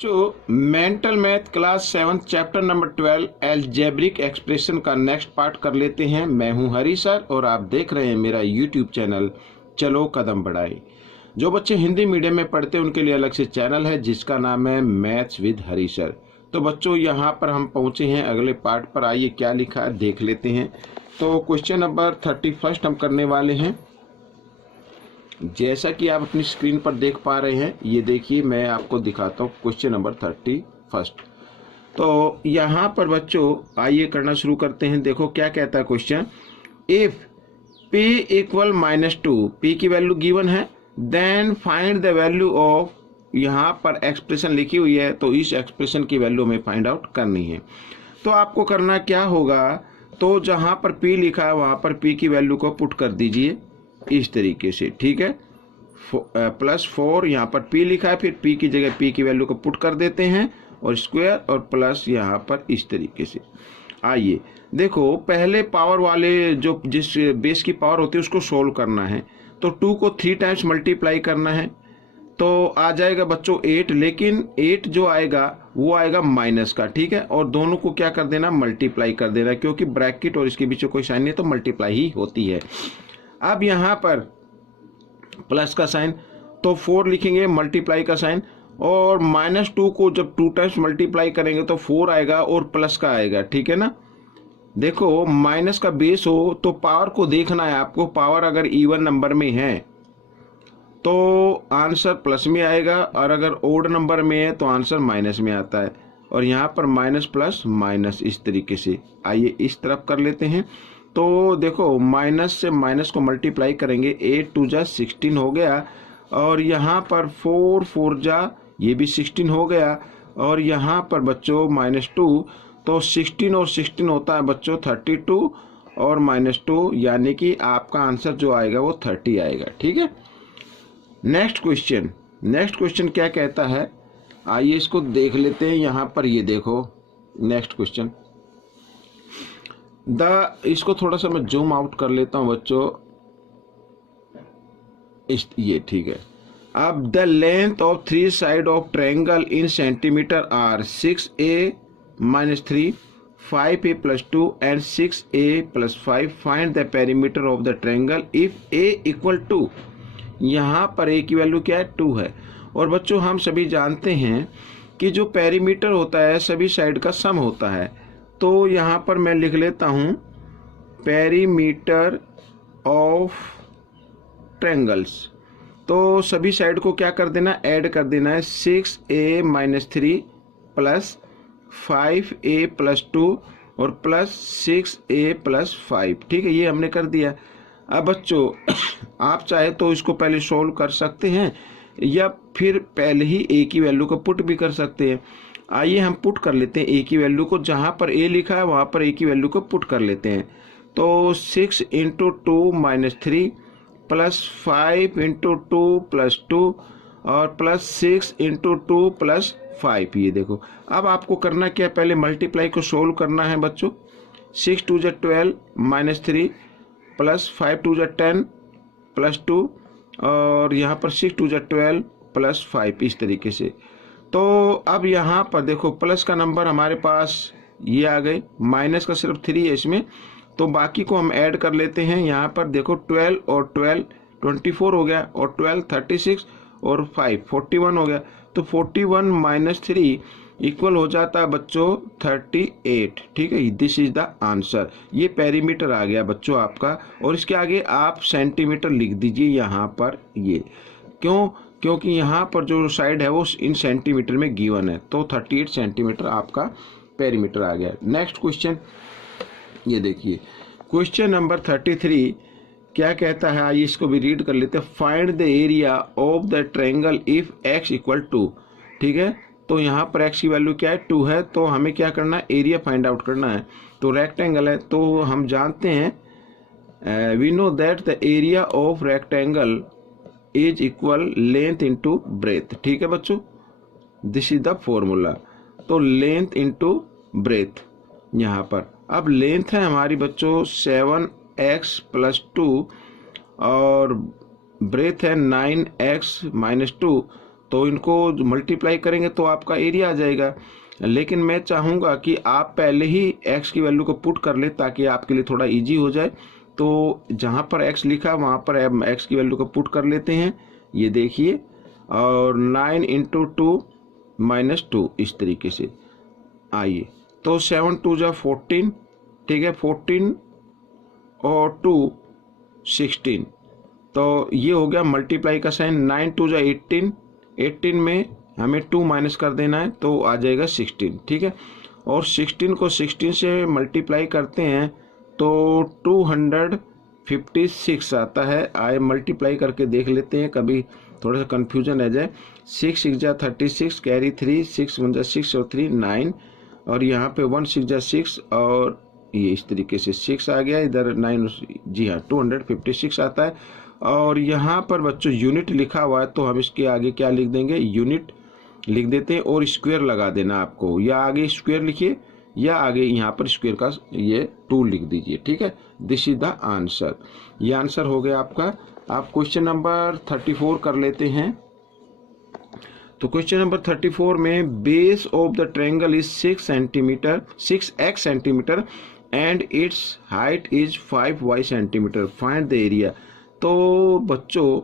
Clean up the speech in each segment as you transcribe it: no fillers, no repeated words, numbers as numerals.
जो mental math class 7 chapter number 12 algebraic expression का next part कर लेते हैं। मैं हूं हरी सर और आप देख रहे हैं मेरा यूट्यूब चैनल चलो कदम बढ़ाए। जो बच्चे हिंदी मीडियम में पढ़ते हैं उनके लिए अलग से चैनल है जिसका नाम है मैथ्स विद हरी सर। तो बच्चों यहाँ पर हम पहुँचे हैं अगले पार्ट पर। आइए क्या लिखा है देख लेते हैं। तो क्वेश्चन नंबर 31 हम करने वाले हैं। जैसा कि आप अपनी स्क्रीन पर देख पा रहे हैं, ये देखिए मैं आपको दिखाता हूँ क्वेश्चन नंबर 31। तो यहाँ पर बच्चों आइए करना शुरू करते हैं। देखो क्या कहता है question, if p equal -2, p की वैल्यू गिवन है, then find the value of, यहाँ पर एक्सप्रेशन लिखी हुई है तो इस एक्सप्रेशन की वैल्यू हमें फाइंड आउट करनी है। तो आपको करना क्या होगा, तो जहाँ पर p लिखा है वहाँ पर p की वैल्यू को पुट कर दीजिए इस तरीके से, ठीक है। +4 यहाँ पर p लिखा है, फिर p की जगह p की वैल्यू को पुट कर देते हैं और स्क्वायर और प्लस यहाँ पर इस तरीके से। आइए देखो, पहले पावर वाले जो जिस बेस की पावर होती है उसको सोल्व करना है। तो 2 को 3 टाइम्स मल्टीप्लाई करना है तो आ जाएगा बच्चों 8, लेकिन 8 जो आएगा वो आएगा माइनस का, ठीक है। और दोनों को क्या कर देना, मल्टीप्लाई कर देना, क्योंकि ब्रैकेट और इसके बीच में कोई साइन नहीं तो मल्टीप्लाई ही होती है। अब यहाँ पर प्लस का साइन तो 4 लिखेंगे, मल्टीप्लाई का साइन, और -2 को जब 2 टाइम्स मल्टीप्लाई करेंगे तो 4 आएगा और प्लस का आएगा, ठीक है ना। देखो माइनस का बेस हो तो पावर को देखना है आपको। पावर अगर इवन नंबर में है तो आंसर प्लस में आएगा, और अगर ओड नंबर में है तो आंसर माइनस में आता है। और यहाँ पर माइनस प्लस माइनस इस तरीके से। आइए इस तरफ कर लेते हैं। तो देखो माइनस से माइनस को मल्टीप्लाई करेंगे, 8 2 जा 16 हो गया, और यहाँ पर 4 4 जा ये भी 16 हो गया, और यहाँ पर बच्चों -2 तो 16 और 16 होता है बच्चों 32 और -2, यानी कि आपका आंसर जो आएगा वो 30 आएगा, ठीक है। नेक्स्ट क्वेश्चन क्या कहता है, आइए इसको देख लेते हैं। यहाँ पर ये देखो नेक्स्ट क्वेश्चन, इसको थोड़ा सा मैं जूम आउट कर लेता हूं बच्चों, ये ठीक है। अब the length of 3 side of triangle in centimetre are 6a - 3, 5a + 2 and 6a + 5। Find the perimeter of the triangle if a = 2। यहाँ पर a की वैल्यू क्या है, 2 है। और बच्चों हम सभी जानते हैं कि जो पेरीमीटर होता है सभी साइड का सम होता है। तो यहाँ पर मैं लिख लेता हूँ पेरीमीटर ऑफ ट्रायंगल्स। तो सभी साइड को क्या कर देना, ऐड कर देना है। 6a - 3 + 5a + 2 और प्लस 6a + 5, ठीक है, ये हमने कर दिया। अब बच्चों आप चाहे तो इसको पहले सोल्व कर सकते हैं या फिर पहले ही a की वैल्यू को पुट भी कर सकते हैं। आइए हम पुट कर लेते हैं a की वैल्यू को, जहाँ पर a लिखा है वहाँ पर a की वैल्यू को पुट कर लेते हैं। तो 6 × 2 - 3 + 5 × 2 + 2 और प्लस 6 × 2 + 5। ये देखो अब आपको करना क्या है, पहले मल्टीप्लाई को सोल्व करना है बच्चों। 6 2 जा 12 - 3 + 5 2 जा 10 + 2 और यहाँ पर 6 2 जा 12 + 5 इस तरीके से। तो अब यहाँ पर देखो प्लस का नंबर हमारे पास ये आ गए, माइनस का सिर्फ 3 है इसमें, तो बाकी को हम ऐड कर लेते हैं। यहाँ पर देखो 12 और 12 24 हो गया, और 12 36 और 5 41 हो गया। तो 41 - 3 इक्वल हो जाता है बच्चों 38, ठीक है। This is the answer. ये पेरीमीटर आ गया बच्चों आपका, और इसके आगे आप सेंटीमीटर लिख दीजिए यहाँ पर। ये क्यों, क्योंकि यहाँ पर जो साइड है वो इन सेंटीमीटर में गिवन है, तो 38 सेंटीमीटर आपका पेरीमीटर आ गया। नेक्स्ट क्वेश्चन ये देखिए, क्वेश्चन नंबर 33 क्या कहता है, आइए इसको भी रीड कर लेते हैं। Find the area of the triangle if x = 2, ठीक है। तो यहाँ पर x की वैल्यू क्या है, 2 है, तो हमें क्या करना है, एरिया फाइंड आउट करना है। तो रेक्टेंगल है तो हम जानते हैं we know that the area of rectangle is equal length into breadth, ठीक है बच्चों, दिस इज द फॉर्मूला। तो लेंथ इंटू ब्रेथ यहाँ पर, अब लेंथ है हमारी बच्चों 7x + 2 और ब्रेथ है 9x - 2, तो इनको मल्टीप्लाई करेंगे तो आपका एरिया आ जाएगा। लेकिन मैं चाहूँगा कि आप पहले ही x की वैल्यू को पुट कर ले ताकि आपके लिए थोड़ा इजी हो जाए। तो जहाँ पर x लिखा वहाँ पर हम x की वैल्यू को पुट कर लेते हैं, ये देखिए, और 9 × 2 - 2 इस तरीके से। आइए, तो 7 × 2 = 14, ठीक है, 14 और 2 16, तो ये हो गया मल्टीप्लाई का साइन। 9 × 2 = 18, 18 में हमें 2 माइनस कर देना है तो आ जाएगा 16, ठीक है। और 16 को 16 से मल्टीप्लाई करते हैं तो 256 आता है। आए मल्टीप्लाई करके देख लेते हैं, कभी थोड़ा सा कन्फ्यूजन आ जाए। 6 × 6 = 36, कैरी 3, 6 × 1 = 6 और 3 9, और यहाँ पे 1 × 6 = 6, और ये इस तरीके से 6 आ गया, इधर 9, जी हाँ 256 आता है। और यहाँ पर बच्चों यूनिट लिखा हुआ है तो हम इसके आगे क्या लिख देंगे, यूनिट लिख देते हैं, और स्क्वायर लगा देना आपको, या आगे स्क्वायर लिखिए या आगे यहाँ पर स्क्वायर का ये 2 लिख दीजिए, ठीक है। दिस इज द आंसर, ये आंसर हो गया आपका। आप क्वेश्चन नंबर 34 कर लेते हैं। तो क्वेश्चन नंबर 34 में base of the triangle is 6 centimetre and it's height is 5y centimetre, find the area. तो बच्चों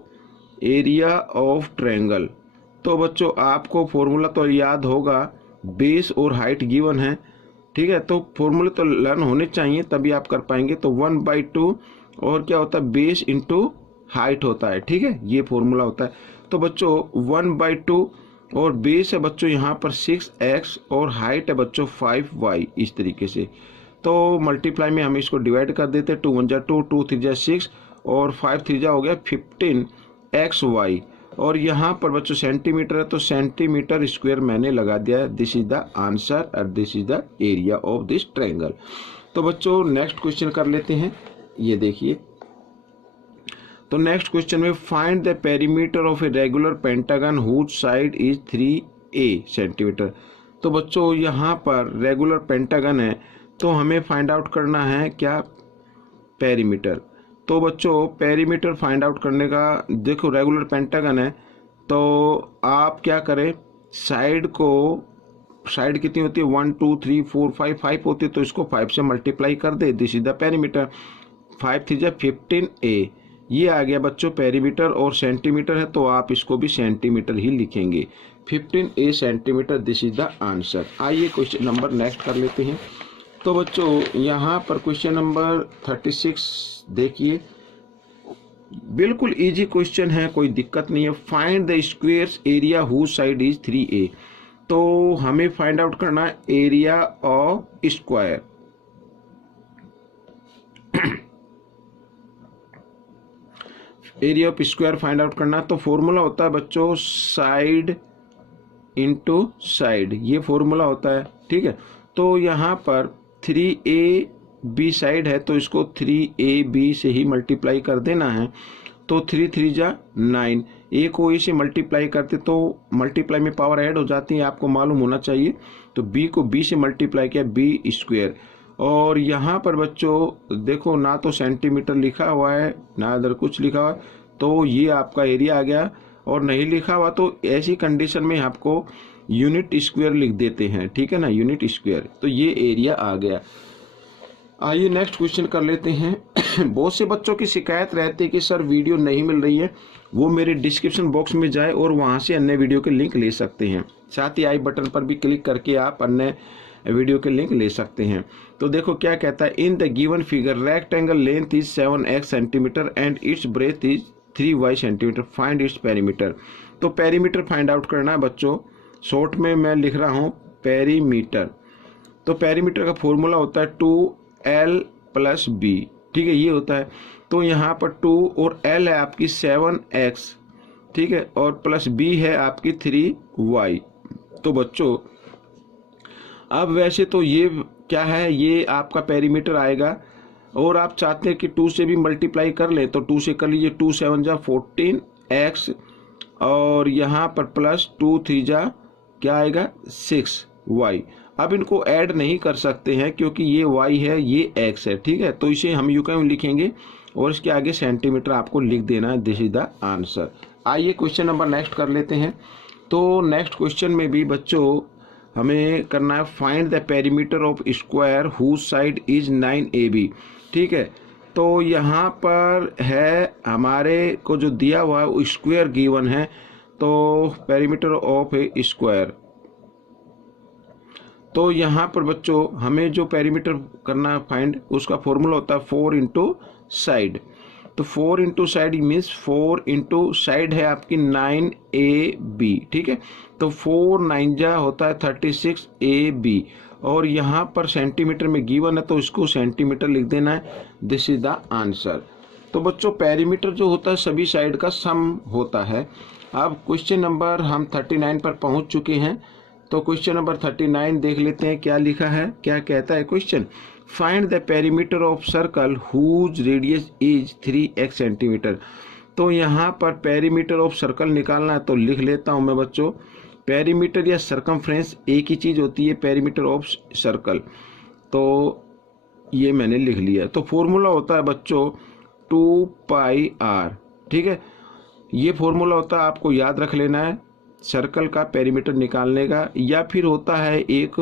एरिया ऑफ ट्रायंगल, तो बच्चों आपको फॉर्मूला तो याद होगा, बेस और हाइट गिवन है, ठीक है। तो फॉर्मूले तो लर्न होने चाहिए तभी आप कर पाएंगे। तो 1/2 और क्या होता है, बेस इंटू हाइट होता है, ठीक है, ये फॉर्मूला होता है। तो बच्चों 1/2 और बेस है बच्चों यहाँ पर 6x और हाइट है बच्चों 5y, इस तरीके से। तो मल्टीप्लाई में हम इसको डिवाइड कर देते हैं, 2 × 1 = 2, 2 × 3 = 6 और 5 × 3 हो गया 15xy। और यहाँ पर बच्चों सेंटीमीटर है तो सेंटीमीटर स्क्वायर मैंने लगा दिया है। दिस इज द आंसर और this is the area of this triangle. तो बच्चों नेक्स्ट क्वेश्चन कर लेते हैं, ये देखिए। तो नेक्स्ट क्वेश्चन में find the perimeter of a regular pentagon whose side is 3a centimetre. तो बच्चों यहाँ पर रेगुलर पेंटागन है तो हमें फाइंड आउट करना है क्या, पेरीमीटर। तो बच्चों पेरीमीटर फाइंड आउट करने का, देखो रेगुलर पेंटागन है तो आप क्या करें, साइड कितनी होती है, 1 2 3 4 5 होती है, तो इसको 5 से मल्टीप्लाई कर दे, this is the perimeter. 5 × 3 = 15a, ये आ गया बच्चों पेरीमीटर। और सेंटीमीटर है तो आप इसको भी सेंटीमीटर ही लिखेंगे, 15a centimetre, this is the answer. आइए क्वेश्चन नंबर नेक्स्ट कर लेते हैं। तो बच्चों यहाँ पर क्वेश्चन नंबर 36 देखिए, बिल्कुल इजी क्वेश्चन है, कोई दिक्कत नहीं है। Find the squares area whose side is 3a। तो हमें फाइंड आउट करना है area of square. Area of square find out करना, तो फॉर्मूला होता है बच्चों साइड इंटू साइड, ये फॉर्मूला होता है, ठीक है। तो यहाँ पर 3ab साइड है तो इसको 3ab से ही मल्टीप्लाई कर देना है। तो 3 × 3 = 9, a को a से मल्टीप्लाई करते तो मल्टीप्लाई में पावर ऐड हो जाती है, आपको मालूम होना चाहिए। तो b को b से मल्टीप्लाई किया, b²। और यहाँ पर बच्चों देखो ना तो सेंटीमीटर लिखा हुआ है ना इधर कुछ लिखा हुआ है, तो ये आपका एरिया आ गया। और नहीं लिखा हुआ तो ऐसी कंडीशन में आपको यूनिट स्क्वायर लिख देते हैं, ठीक है ना, यूनिट स्क्वायर। तो ये एरिया आ गया। आइए नेक्स्ट क्वेश्चन कर लेते हैं। बहुत से बच्चों की शिकायत रहती है कि सर वीडियो नहीं मिल रही है, वो मेरे डिस्क्रिप्शन बॉक्स में जाए और वहाँ से अन्य वीडियो के लिंक ले सकते हैं। साथ ही आई बटन पर भी क्लिक करके आप अन्य वीडियो के लिंक ले सकते हैं। तो देखो क्या कहता है, in the given figure rectangle length is 7x centimetre and it's breath is 3y centimetre, find its perimeter. तो पेरीमीटर फाइंड आउट करना है बच्चों, शॉर्ट में मैं लिख रहा हूँ पेरीमीटर। तो पेरीमीटर का फॉर्मूला होता है 2l + b, ठीक है, ये होता है। तो यहाँ पर 2 और l है आपकी 7x, ठीक है, और प्लस b है आपकी 3y। तो बच्चों अब वैसे तो ये क्या है, ये आपका पेरीमीटर आएगा, और आप चाहते हैं कि 2 से भी मल्टीप्लाई कर लें तो 2 से कर लीजिए, 2 × 7 = 14x, और यहाँ पर प्लस 2 × 3 = क्या आएगा 6y। अब इनको ऐड नहीं कर सकते हैं क्योंकि ये y है ये x है, ठीक है। तो इसे हम यूं लिखेंगे और इसके आगे सेंटीमीटर आपको लिख देना है, दिस इज द आंसर। आइए क्वेश्चन नंबर नेक्स्ट कर लेते हैं। तो नेक्स्ट क्वेश्चन में भी बच्चों हमें करना है find the perimeter of square whose side is 9AB। ठीक है, तो यहाँ पर है हमारे को जो दिया हुआ है वो स्क्वायर गिवन है, तो पेरीमीटर ऑफ ए स्क्वायर। तो यहाँ पर बच्चों हमें जो पेरीमीटर करना है फाइंड, उसका फॉर्मूला होता है 4 इंटू साइड। तो 4 into side means 4 into side है आपकी 9AB। ठीक है, तो 4 9 जा होता है 36AB, और यहाँ पर सेंटीमीटर में गिवन है तो इसको सेंटीमीटर लिख देना है। This is the answer. तो बच्चों पेरीमीटर जो होता है सभी साइड का सम होता है। अब क्वेश्चन नंबर हम 39 पर पहुंच चुके हैं। तो क्वेश्चन नंबर 39 देख लेते हैं क्या लिखा है। क्या कहता है question, find the perimeter of circle whose radius is 3x centimetre. तो यहाँ पर पेरीमीटर ऑफ सर्कल निकालना है, तो लिख लेता हूँ मैं बच्चों। पेरीमीटर या सर्कमफ्रेंस एक ही चीज़ होती है, पेरीमीटर ऑफ सर्कल। तो ये मैंने लिख लिया। तो फॉर्मूला होता है बच्चों 2πr। ठीक है, ये फॉर्मूला होता है, आपको याद रख लेना है सर्कल का पेरीमीटर निकालने का। या फिर होता है एक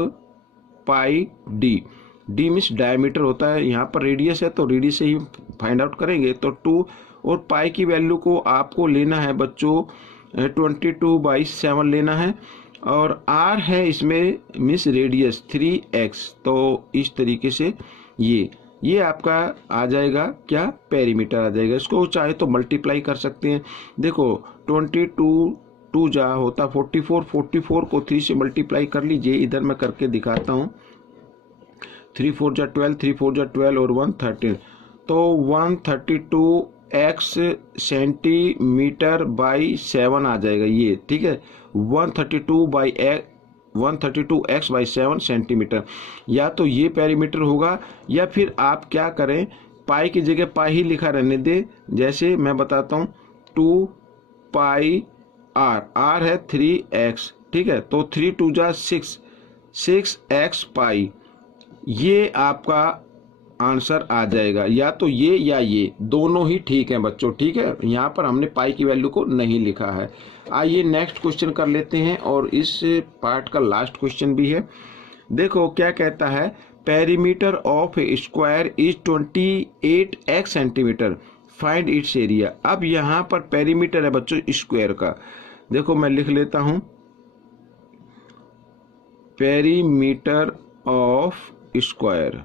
पाई डी, डी मीन्स डायमीटर होता है। यहाँ पर रेडियस है तो रेडियस से ही फाइंड आउट करेंगे। तो 2 और पाई की वैल्यू को आपको लेना है बच्चों 22/7 लेना है, और आर है इसमें मीन्स रेडियस 3x। तो इस तरीके से ये आपका आ जाएगा क्या, पेरीमीटर आ जाएगा। इसको चाहे तो मल्टीप्लाई कर सकते हैं। देखो 22 2 जा होता 44, 44 को 3 से मल्टीप्लाई कर लीजिए। इधर मैं करके दिखाता हूँ। 3 4 जा 12, 3 4 जा 12 और 1 13, तो 132x सेंटीमीटर बाई 7 आ जाएगा ये। ठीक है, 132x बाई 7 सेंटीमीटर। या तो ये पेरीमीटर होगा, या फिर आप क्या करें, पाई की जगह पाई ही लिखा रहने दे। जैसे मैं बताता हूँ 2πr, r है 3x। ठीक है, तो 3 2 जा 6, 6x पाई, ये आपका आंसर आ जाएगा। या तो ये या ये दोनों ही ठीक है बच्चों। ठीक है, यहाँ पर हमने पाई की वैल्यू को नहीं लिखा है। आइए नेक्स्ट क्वेश्चन कर लेते हैं, और इस पार्ट का लास्ट क्वेश्चन भी है। देखो क्या कहता है, perimeter of A square is 28x centimetre, find its area. अब यहाँ पर पेरीमीटर है बच्चों स्क्वायर का। देखो मैं लिख लेता हूँ, perimeter of square.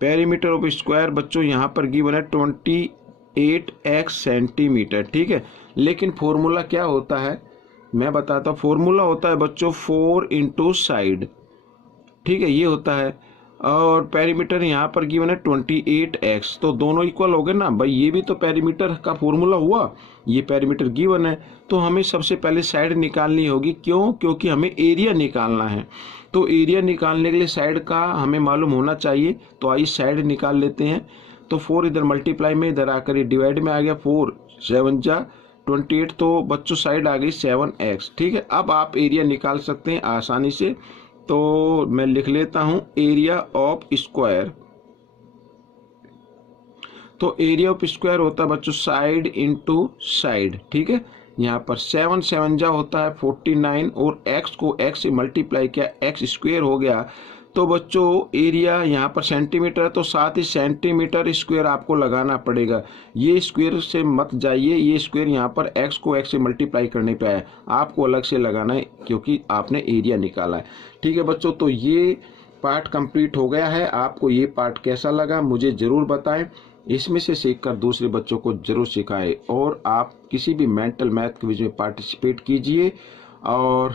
Perimeter of square बच्चों यहाँ पर गिवन है 28x सेंटीमीटर। ठीक है, लेकिन फॉर्मूला क्या होता है मैं बताता हूँ। फॉर्मूला होता है बच्चों 4 इंटू साइड। ठीक है, ये होता है, और पेरीमीटर यहाँ पर गिवन है 28x, तो दोनों इक्वल हो गए ना भाई। ये भी तो पेरीमीटर का फॉर्मूला हुआ, ये पेरीमीटर गिवन है, तो हमें सबसे पहले साइड निकालनी होगी। क्यों? क्योंकि हमें एरिया निकालना है। तो एरिया निकालने के लिए साइड का हमें मालूम होना चाहिए। तो आइए साइड निकाल लेते हैं। तो 4 इधर मल्टीप्लाई में, इधर आकर ये डिवाइड में आ गया। 4 7 जा 28, तो बच्चों साइड आ गई 7x। ठीक है, अब आप एरिया निकाल सकते हैं आसानी से। तो मैं लिख लेता हूं एरिया ऑफ स्क्वायर। तो एरिया ऑफ स्क्वायर होता है बच्चों साइड इंटू साइड। ठीक है, यहाँ पर 7 7 जा होता है 49, और x को x से मल्टीप्लाई किया, x स्क्वायर हो गया। तो बच्चों एरिया यहाँ पर सेंटीमीटर है, तो साथ ही सेंटीमीटर स्क्वायर आपको लगाना पड़ेगा। ये स्क्वायर से मत जाइए, ये स्क्वायर यहाँ पर x को x से मल्टीप्लाई करने पे आया, आपको अलग से लगाना है क्योंकि आपने एरिया निकाला है। ठीक है बच्चों, तो ये पार्ट कंप्लीट हो गया है। आपको ये पार्ट कैसा लगा मुझे ज़रूर बताएं। इसमें से सीखकर दूसरे बच्चों को जरूर सिखाएं, और आप किसी भी मेंटल मैथ क्विज में पार्टिसिपेट कीजिए और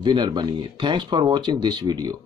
विनर बनिए। Thanks for watching this video.